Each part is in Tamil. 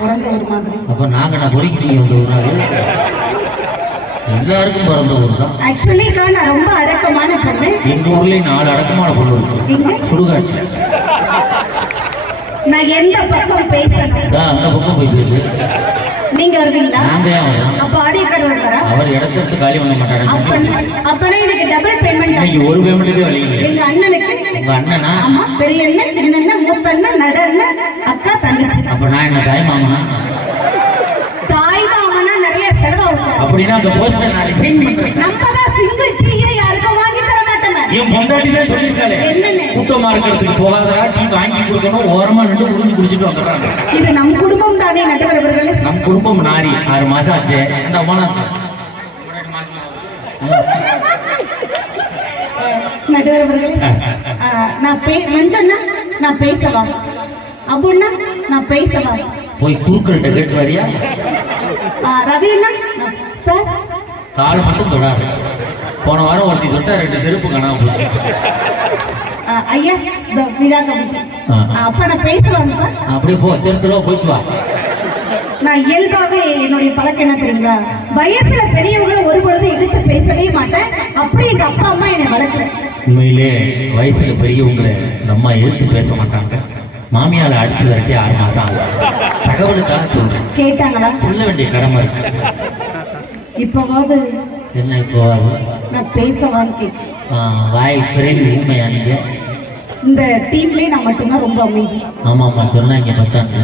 பிறந்த ஒரு மாதிரி. அப்ப நாங்க நான் பொறிக்கிறீங்க வந்த ஒரு நாள் எல்லாருக்கும் பிறந்த ஊர் தான். ஆக்சுவலி நான் ரொம்ப அடக்கமான பொண்ணு. எங்க ஊர்லயும் 4 அடக்கமான பொண்ணு இருக்கு. சுடுகாட்டுல. நான் எந்த பக்கம் பேசுறேன் அந்த பக்கம் போய் பேசு. நீங்க வருவீங்களா? நாங்க ஏன் வரோம்? அப்ப ஆடியக்கார வருவாரா? அவர் இடத்துக்கு காலி பண்ண மாட்டாரு. அப்பனா எனக்கு டபுள் பேமெண்ட். இன்னைக்கு ஒரு பேமெண்ட்டுக்கே வழி இல்லை. எங்க அண்ணனுக்கு. உங்க அண்ணனா? ஆமா, பெரிய அண்ணன், சின்ன அண்ணன், மூத்த அண்ணன், நடு அண்ணன், அக்கா, தங்கச்சி. அப்ப நான் என்ன தாய் மாமனா? தாய் மாமனா நிறைய செலவாகும். அப்படின்னா அந்த போஸ்டர் நான் ரிசைன் பண்றேன். நம்ம தான் சிங்கிள் டீயே யாருக்கும் வாங்கி தர மாட்டேன். என் பொண்டாட்டி தான் சொல்லிருக்காளே. என்னன்னு? கூட்டமா இருக்கிறதுக்கு போகாதடா, டீ வாங்கி கொடுக்கணும், ஓரமா நின்று உறிஞ்சு குடிச்சிட்டு வந்துடுறாங்க. இது நம் குடும்பம் தானே நடுவர்களே. நம் குடும்பம் நாரி 6 மாசம் ஆச்சு. அந்த அம்மா நடுவர்களே, நான் மஞ்சண்ணா நான் பேசவா? அப்புன்னா நான் பேசவா? போய் குருக்கள்கிட்ட கேட்டு வரியா? ரவி அண்ணா சார் கால் மட்டும் தொடாது. போன வாரம் ஒருத்தி தொட்டா 2 செருப்பு காணாம போச்சு. ஐயா அப்ப நான் பேசலாம். அப்படியே போ, தெருத்துவா போயிட்டு வா. நான் இயல்பாவே என்னுடைய பழக்கம் என்ன தெரியுங்களா, வயசுல பெரியவங்களை ஒரு பொழுது எதிர்த்து பேசவே மாட்டேன். அப்படி எங்க அப்பா அம்மா என்னை வளர்க்கல. உண்மையிலே வயசுல பெரியவங்களை நம்ம எதிர்த்து பேச மாட்டாங்க. மாமியால அடிச்சு வரட்டி 6 மாசம் ஆகும். தகவலுக்காக சொல்றேன். கேட்டாங்களா? சொல்ல வேண்டிய கடமை இருக்கு. இப்பவாவது என்ன இப்போவாது நான் பேசவான்னு கேட்க வாய் பிறகு உண்மையா? நீங்க இந்த டீம்லயே நான் மட்டும்தான் ரொம்ப அமைதி. ஆமா ஆமா சொன்னாங்க. பஸ் ஸ்டாண்ட்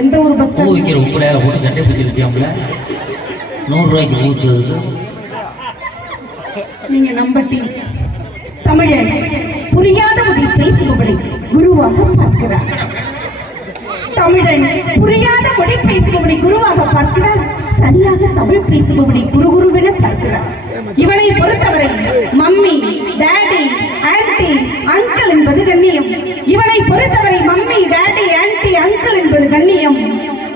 எந்த ஒரு பஸ் ஸ்டாண்ட் வைக்கிற உப்புல போட்டு சட்டை பிடிச்சிருக்கியாம்ல 100 ரூபாய்க்கு ஊற்றுறது. நீங்க நம்ம டீம் தமிழன் புரியாத மொழி பேசுபவளை குருவாக பார்க்கிறார். தமிழன் புரியாத மொழி பேசுபவனை குருவாக பார்க்கிறார். சரியாக தமிழ் பேசுபவனை குருகுருவென பார்க்கிறார். இவனை பொறுத்தவரை மம்மி, டாடி, ஆன்டி, அங்கிள் என்பது கண்ணியம். இவனை பொறுத்தவரை மம்மி, டாடி, ஆன்டி, அங்கிள் என்பது கண்ணியம்.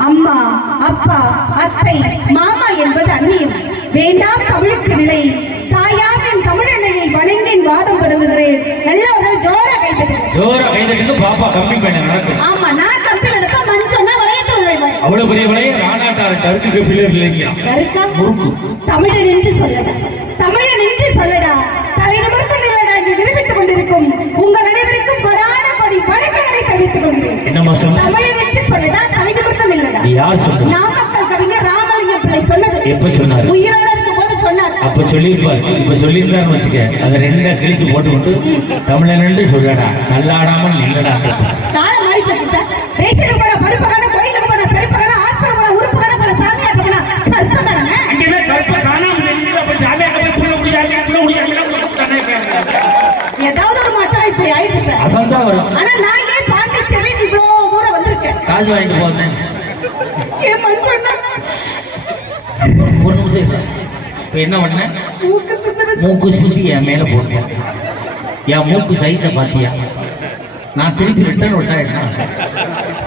அம்மா, அப்பா, அத்தை, மாமா என்பது அந்நியம். வேண்டாம் தமிழுக்கு நிலை. தாயாரின் தமிழெண்ணையை வணங்கின் வாதம் பெறுகிறேன். எல்லாரும் ஜோரா கைதட்டு பாப்பா கம்பி பண்ண நடக்கும். ஆமா, நான் கம்பி நடப்ப மஞ்சன்னா விளையாட்டு விளையாடு. அவ்வளவு பெரிய விளைய ராணாட்டார் டர்க்கு பிள்ளைகள் இல்லையா? டர்க்கா முறுக்கு. தமிழன் என்று சொல்லடா, தமிழன் என்று சொல்லடா, தலைநிமிர்ந்து நில்லடா என்று விரும்பித்துக் கொண்டிருக்கும் உங்கள் அனைவருக்கும் கொடான படி வணக்கங்களை தெரிவித்துக் கொள்கிறேன். என்ன மாசம்? தமிழன் என்று சொல்லடா, தலைநிமிர்ந்து நில்லடா. யார் சொன்னது? நாமக்கல் கவிஞர் ராமலிங்கம் பிள்ளை சொன்னது. எப்ப சொன்னார்? உயிரோட இருக்கும்போது சொன்னார். அப்ப சொல்லியிருப்பார். இப்ப சொல்லியிருந்தான்னு வச்சுக்க, அதை 2 கிழிச்சு போட்டு தமிழன் என்று சொல்லடா, தள்ளாடாமல் நில்லடா. காலம் மாறி போச்சு சார். ரேஷனுக்கு போன பருப்பு காண, கோயிலுக்கு போன செருப்பு காண, ஹாஸ்பிட்டல் போன உறுப்பு காண, போன சாமியார் போன கற்ப காண. அங்கேயே கற்ப காணாம நின்னுட்டு அப்ப சாமியார் போய் புள்ள புடி சாமியார் புள்ள புடி ஏதாவது ஒரு மாற்றம் இப்படி ஆயிடுச்சு சார். அசந்தா வரும். ஆனா நான் ஏன் பாண்டிச்சேரிக்கு இவ்வளோ தூரம் வந்திருக்கேன்? காசு வாங்கிட்டு போறேன். ஏன் மஞ்சள் ஒரு நிமிஷம். இப்ப என்ன பண்ண? மூக்கு சிசி என் மேல போட்டேன். என் மூக்கு சைஸ பாத்தியா? நான் திருப்பி ரிட்டர்ன் விட்டா என்ன?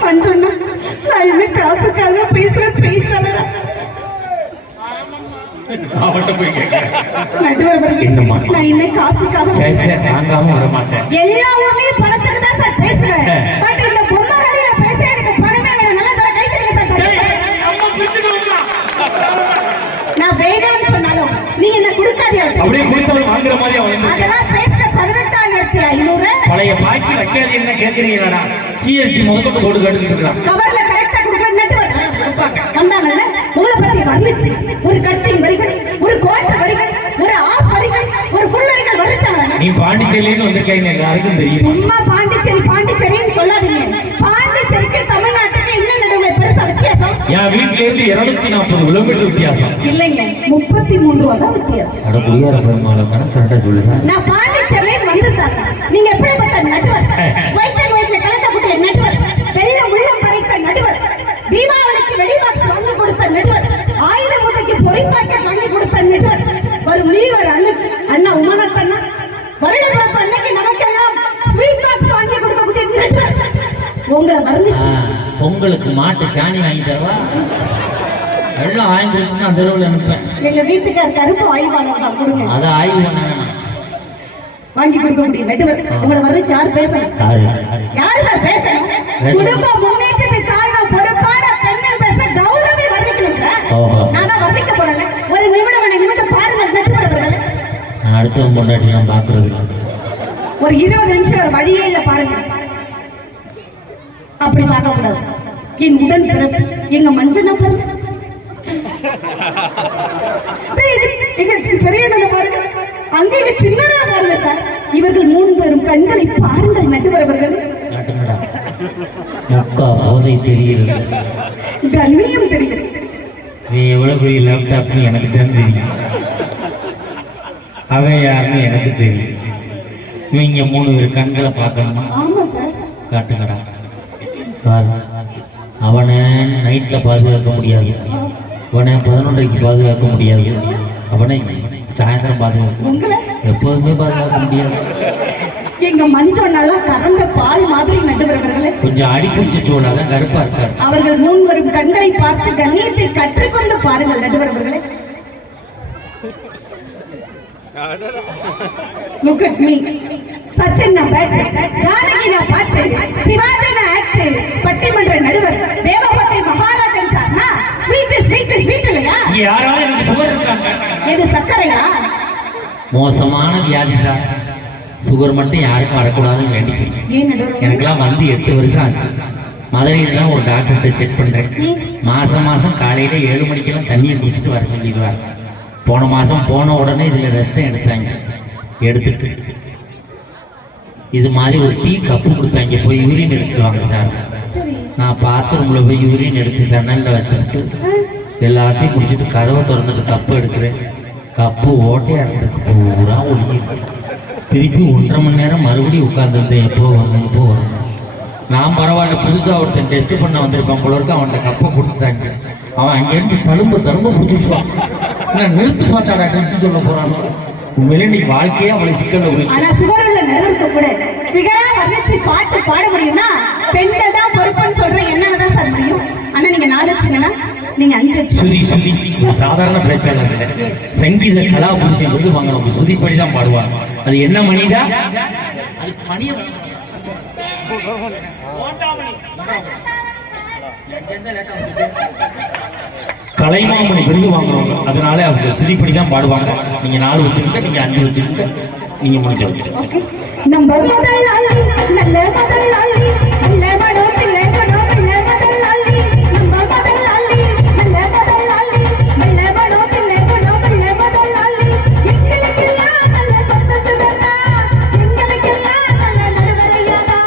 மஞ்சள் நான் என்ன காசுக்காக பேசுற பேச்சாளரா? அவட்ட போய் என்னம்மா நான் என்ன காசுக்காக தாங்காம வர மாட்டேன். எல்லா ஊர்லயும் பணத்துக்கு தான் சார் பேசுறேன். பட் இந்த பொம்மைகளில பேச எனக்கு பணமே வேணும். நல்லா தர கை தருங்க சார். நான் வேண்டாம்னு சொன்னாலும் நீங்க என்ன கொடுக்காதீங்க. அப்படியே கொடுத்தவங்க வாங்குற மாதிரி அவன் அதெல்லாம் பேசுற 18,500 பழைய பாக்கி வைக்காது என்ன கேக்குறீங்களா? ஜிஎஸ்டி முதல்ல போட்டு கேட்டுக்கிட்டு இருக்கான். கவர்ல கரெக்டா கொடுக்கணும்னு வந்தாங்கல்ல, உங்களை பத்தி வந்துச்சு. ஒரு கட்டிங் வரிகள், ஒரு கோட்டை வரிகள், ஒரு ஆஃப் வரிகள், ஒரு ஃபுல் வரிகள் வந்துச்சாங்க. நீ பாண்டிச்சேரியில வந்திருக்கீங்க, எல்லாருக்கும் தெரியும். சும்மா பாண்டிச்சேரின்னு சொல்லாதீங்க. பாண்டிச்சேரிக்கு தமிழ்நாட்டுக்கு என்ன நடுவுல பெருசா வித்தியாசம்? என் வீட்டுல இருந்து 240 கிலோமீட்டர் வித்தியாசம். இல்லைங்க, 33 ரூபா தான் வித்தியாசம். அட குடியார பெருமாள் கரெக்டா சொல்லுங்க. நான் பாண்டிச்சேரியில வந்துட்டாங்க. நீங்க எப்படிப்பட்ட நடுவர்? ஒயிட் அண்ட் ஒயிட்ல கலக்கக்கூடிய நடுவர், வெள்ள உள்ளம் படைத்த நடுவர், தீபாவளிக்கு வெடிபாக்ஸ் வாங்கி கொடுத்த நடுவர், ஆயுத பூஜைக்கு பொறி பாக்கெட் வாங்கி கொடுத்த நடுவர், வரும் லீவர் அண்ணா உமாநாத் அண்ணா, வருட பிறப்பு அன்னைக்கு நமக்கெல்லாம் ஸ்வீட் பாக்ஸ் வாங்கி கொடுக்கக்கூடிய நடுவர் உங்களை வர்ணிச்சு. உங்களுக்கு மாட்டு சாணி வாங்கி தரவா? எல்லாம் வாங்கி கொடுத்து அந்த தெருவில் அனுப்பேன். எங்க வீட்டுக்கார் கருப்பு ஆய்வாளர் தான், கொடுங்க. அதை ஆய்வு வாங்கி கொடுக்க முடியும் நடுவர். உங்களை வர்ணிச்சு யார் பேசணும்? யாரு சார் பேசணும்? குடும்ப முன்னேற்றத்துக்காக பொறுப்பான அடுத்தவன் பொண்டாட்டி நான் பார்க்கறது இல்லை. ஒரு 20 நிமிஷம் வழியே இல்ல பாருங்க. அப்படி பார்க்க கூடாது. என் உடன் பிறப்பு எங்க மஞ்சள் பாருங்க. பெரிய பாருங்க, அங்கே சின்னதா பாருங்க சார். இவர்கள் 3 பேரும் கண்களை பாருங்கள் நடுவரவர்கள். முக்கா போதை தெரியுது, கண்ணியம் தெரியுது. நீ எவ்வளவு பெரிய லேப்டாப்னு எனக்கு தான் தெரியும், அவன் யாருன்னு எனக்கு தெரியும். இவங்க 3 பேர் கண்களை பார்க்கணுமா? ஆமா சார். காட்டுங்கடா. அவனை நைட்டில் பாதுகாக்க முடியாது, அவனை 11:30க்கு பாதுகாக்க முடியாது, அவனை சாயந்தரம் பாதுகாக்க எப்போதுமே பாதுகாக்க முடியாது. எங்க மஞ்சள் நல்லா கறந்த பால் மாதிரி நடுவரவர்களே. கொஞ்சம் அடிப்பிடிச்சு சோழாதான் கருப்பா இருக்காரு. அவர்கள் 3 பேரும் கண்களை பார்த்து கண்ணியத்தை கற்றுக்கொண்டு பாருங்கள் நடுவரவர்களே. Look at me. Sachin bat, Janaki பாட்டு, சிவாஜி ஆக்ட், பட்டிமன்ற நடுவர், தேவகோட்டை மகாராஜன் சார்னா ஸ்வீட் ஸ்வீட் ஸ்வீட் இல்லையா? யாராவது எனக்கு சுகர் இருக்காங்க? எது சர்க்கரையா? மோசமான வியாதி சார், சுகர் மட்டும் யாருக்கும் வரக்கூடாதுன்னு வேண்டிக்கிறேன். ஏன் நடுவர்? எனக்கெல்லாம் வந்து 8 வருஷம் ஆச்சு. மதுரையில் தான் ஒரு டாக்டர்கிட்ட செக் பண்ணுறேன். மாதம் காலையில் 7 மணிக்கெல்லாம் தண்ணியை குடிச்சிட்டு வர சொல்லிடுவார். போன மாதம் போன உடனே இதில் ரத்தம் எடுத்தாங்க. எடுத்துட்டு இது மாதிரி ஒரு டீ கப்பு கொடுத்தாங்க, போய் யூரின் எடுத்துவாங்க சார். நான் பாத்ரூம்ல போய் யூரின் எடுத்து சன்னலில் வச்சுட்டு எல்லாத்தையும் குடிச்சிட்டு கதவை திறந்துட்டு கப்பு எடுக்கிறேன். கப்பு ஓட்டையாக இருந்தது, பூரா ஒழுங்கி. திருப்பி 1.5 மணி நேரம் மறுபடியும் உட்காந்துருந்தேன். எப்போ வரும் நான் பரவாயில்ல, புதுசாக ஒருத்தன் டெஸ்ட் பண்ண வந்திருப்பான் போல இருக்கு. அவன்கிட்ட கப்பை கொடுத்துட்டாங்க. அவன் அங்கேருந்து தழும்ப பிடிச்சிட்டுவான். நான் நிறுத்து பார்த்தாடா நிறுத்தி சொல்ல போறானோ. உண்மையிலே நீ வாழ்க்கையே அவளை சிக்கல. ஆனா சுகர் உள்ள நிலவரத்தை கூட ஃபிகரா வர்ணிச்சு பாட்டு பாட முடியும்னா பெண்கள் தான் பொறுப்புன்னு சொல்றேன். என்னாலதான் சார் முடியும். ஆனா நீங்க 4 வச்சுங்கன்னா நீங்க 5 வச்சு. சுதி சாதாரண பிரச்சனை இல்லை. சங்கீத கலா புருஷன் விருது வாங்கணும், சுதிப்படி தான் பாடுவாங்க. அது என்ன மணிடா? அது மணிய கலைமாமணி விருது வாங்குறவங்க, அதனால அவங்க சுதிப்படி தான் பாடுவாங்க. நீங்க 4 வச்சுக்கிட்ட, நீங்க 5 வச்சுக்கிட்ட, நீங்க முடிஞ்ச வச்சு. நம்ம முதல் ஆளி நல்ல முதல் ஆளி நல்ல மனோ நல்ல மனோ நல்ல முதல் ஆளி நம்ம முதல் ஆளி நல்ல முதல் ஆளி நல்ல மனோ நல்ல மனோ நல்ல முதல் ஆளி எங்களுக்கெல்லாம் நல்ல சந்தோஷமா எங்களுக்கெல்லாம் நல்ல நடுவரையாதா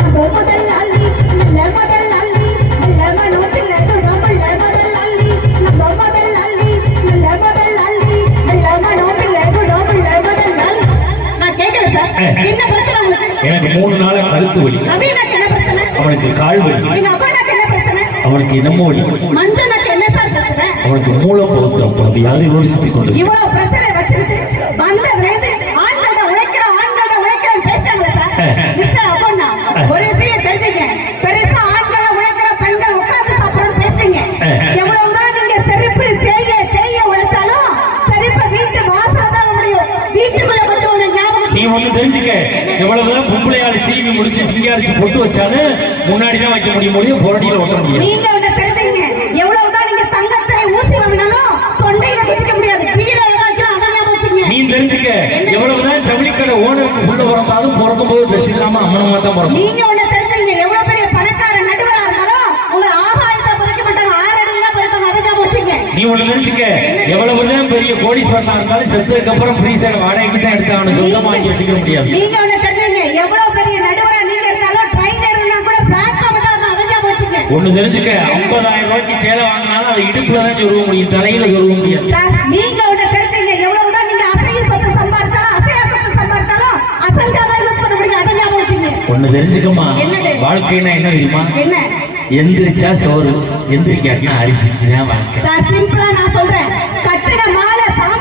நம்ம முதல் ஆளி நல்ல முதல் ஆளி நல்ல மனோ நல்ல மனோ நல்ல முதல் ஆளி நம்ம முதல் ஆளி நல்ல முதல் ஆளி நல்ல மனோ நல்ல மனோ நல்ல முதல் ஆளி. நான் கேக்குறேன் சார், என்ன பிரச்சனை உங்களுக்கு? எனக்கு 3 நாளா கழுத்து வலி. ரவினாக்கு என்ன பிரச்சனை? அவனுக்கு கால் வலி. எங்க அப்பாக்கு என்ன பிரச்சனை? அவனுக்கு என்னமோ வலி. மஞ்சனாக்கு என்ன சார் பிரச்சனை? அவனுக்கு மூளை போகுது. அப்படி யாரும் யோசிச்சு கொண்டு இவ்வளவு பிரச்சனை வச்சுக்கிட்டு வந்ததுல இருந்து ஆண்களோட உழைக்கிறோம் பேசுறாங்க சார். மிஸ்டர் அப்பண்ணா, ஒரு விஷயம் தெரிஞ்சுங்க. பெருசா ஆண்கள உழைக்கிற பெண்கள் உட்கார்ந்து சாப்பிடுறது பேசுறீங்க. எவ்வளவுதான் நீங்க செருப்பு தேய உழைச்சாலும் செருப்பை வீட்டு வாசல்ல தான் முடியும். வீட்டுக்குள்ள கொண்டு வந்து ஞாபகம் நீ ஒண்ணு தெரிஞ்சுக்க. எவ்வளவுதான் பொம்பளையாளி சீவி முடிச்சு சிங்காரிச்சு பொட்டு வச்சாலும் முன்னாடி தான் வைக்க முடியும், புரடியில ஒட்ட முடியும். நீங்க ஒண்ணு தெரிஞ்சுங்க. எவ்வளவுதான் நீங்க தங்கத்தை ஊசி வாங்கினாலும் தொண்டையில குத்திக்க முடியாது. கீழே வைக்கலாம், அதான் ஞாபகம் வச்சுங்க. நீ தெரிஞ்சுக்க. எவ்வளவுதான் ஜவுளிக்கடை ஓனருக்கு உள்ள பிறந்தாலும் பிறக்கும் போது ட்ரெஸ் இல்லாம அம்மனமா தான் பிறக்கும். நீங்க ஒண்ணு தெரிஞ்சுங்க. எவ்வளவு பெரிய பணக்கார நடுவரா இருந்தாலும் உங்க ஆகாயத்தை புதைக்க மாட்டாங்க, 6 அடினா போயிருப்பாங்க, அதை ஞாபகம் வச்சுங்க. நீ ஒண்ணு தெரிஞ்சுக்க. எவ்வளவுதான் பெரிய கோடீஸ்வரனா இருந்தாலும் செத்ததுக்கு அப்புறம் ஃப்ரீசர் வாடகைக்கு தான் எடுத்து அவனை சொந்தமா வாங்கி வச்சுக்க முடியாது. நீங்க ஒண்ணு தெரிஞ்சுங்க. எவ்வளவு பெரிய நடுவரா நீங்க இருந்தாலும் ட்ரைனர்னா கூட பிளாட்ஃபார்ம் தான், அதை ஞாபகம் வச்சுங்க. ஒண்ணு தெரிஞ்சுக்க. 50,000 ரூபாய்க்கு சேலை வாங்கினாலும் அதை இடுப்புல தான் சொருக முடியும், தலையில சொருக முடியாது. நீங்க ஒண்ணு தெரிஞ்சுங்க. எவ்வளவுதான் நீங்க அசைய சொத்து சம்பாதிச்சாலும் அசஞ்சாதான் யூஸ் பண்ண முடியும், அதை ஞாபகம் வச்சுங்க. ஒண்ணு தெரிஞ்சுக்கமா, வாழ்க்கைன்னா என்ன தெரியுமா? என்ன? எந்திரிச்சா சோறு, எந்திரிக்காட்டினா அரிசி. வாழ்க்கை சிம்பிளா நான் சொல்றேன். கட்டிட